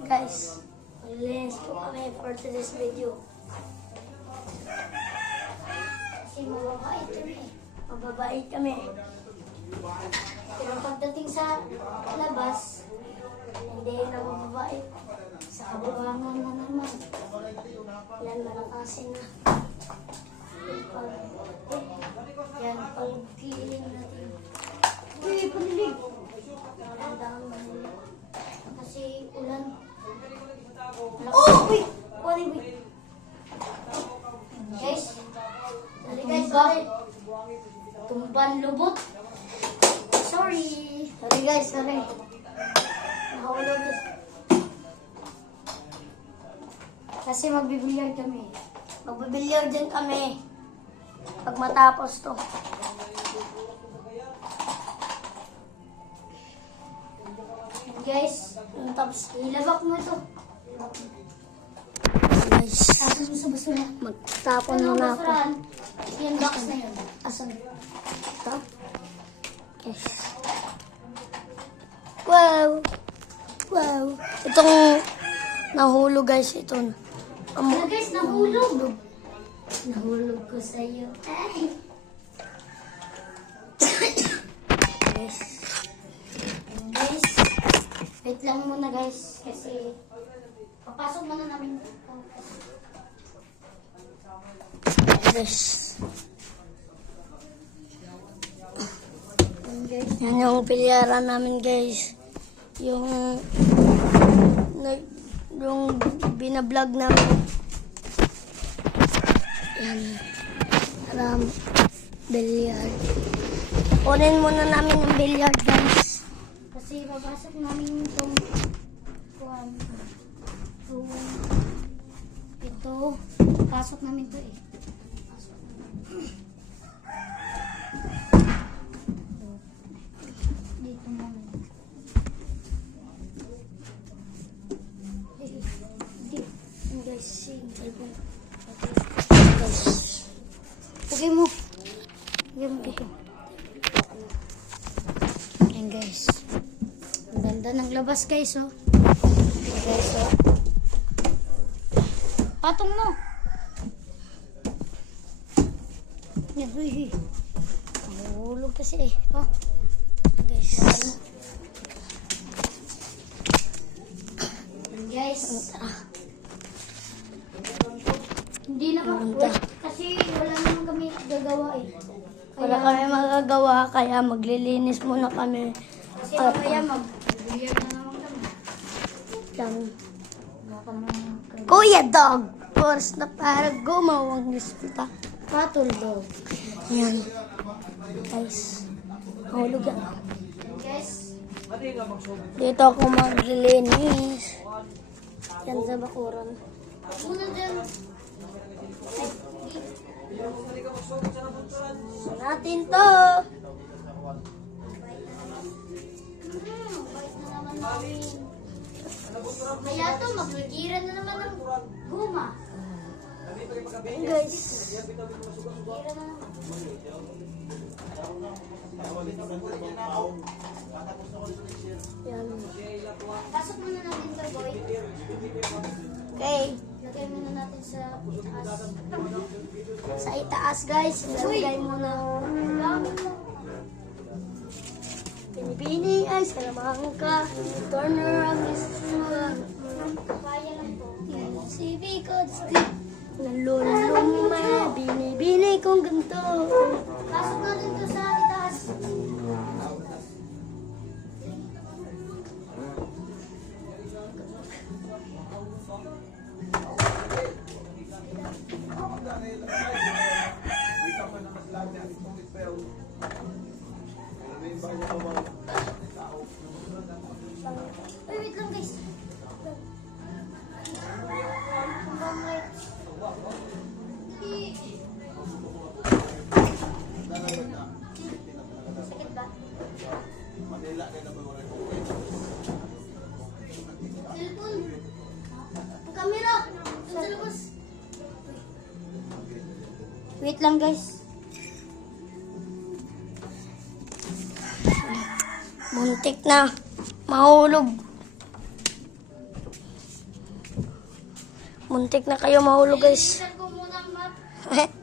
Guys, maglilinis po kami for today's video. Kasi mababait kami. Mababait kami. Pero pagdating sa labas, hindi na mababait. Sa kabuhangan na naman. Yan, malakasin na. Yan, pag-cleaning natin. Uy, panilig! Kasi ulan. Oh! Wait! Wait! Guys! Dali guys! Dali! Tumban lubot! Sorry! Sorry guys! Sorry! Nakawalaw guys. Kasi magbibilyar kami. Magbibilyar din kami. Pag matapos to. Guys, tapos ilabak mo ito. Guys, tapos mo sa basura. Magtapon muna ako. Yung box na yun. Asan? Ito? Yes. Wow! Wow! Itong nahulog guys. Ito. Guys, nahulog. Nahulog ko sa'yo. Ay! Guys. Guys. Wait lang muna guys. Kasi papasok muna namin. Guys. Yan yung pilyaran namin guys. Yung binablog namin. Yan. Billiard. Kunin muna namin yung billiard guys. Kasi babasok namin itong ito. Pasok namin ito eh. Pasok namin. Dito namin. Guys, okay mo. Yan guys. Ang ganda ng labas guys oh. Guys oh. Patong mo. Yan uy. Mahulog kasi eh. Oh. Guys. Guys. Hindi naman kasi wala naman kami gagawa eh. Wala kami magagawa kaya maglilinis muna kami. Kasi kaya mag-billiard na naman kami. Yan. Kuya dog! Force na para gumawang resulta. Patol dog. Yan. Guys. Mahulog yan. Guys. Dito ako maglilinis. Yan sa bakuran. Muna dyan. Natin to. Kaya to, magligiran na naman ng guma. Guys. Magligiran na naman. Yan. Pasok muna natin ito, boy. Okay. Lagay muna natin sa itaas. Sa itaas, guys. Lagay muna. Pinipini ay salamangka. Corner of this one. Kaya lang po. Si Bicod Stick. Naluluma. Binibini kong ganito. Pasok natin ito sa itaas. Wait lang guys. Sakit ba? Telepon. Kamera. Sa labas. Wait lang guys. Muntik na. Mahulog. Muntik na kayo mahulog guys. Bilisan ko muna ang map.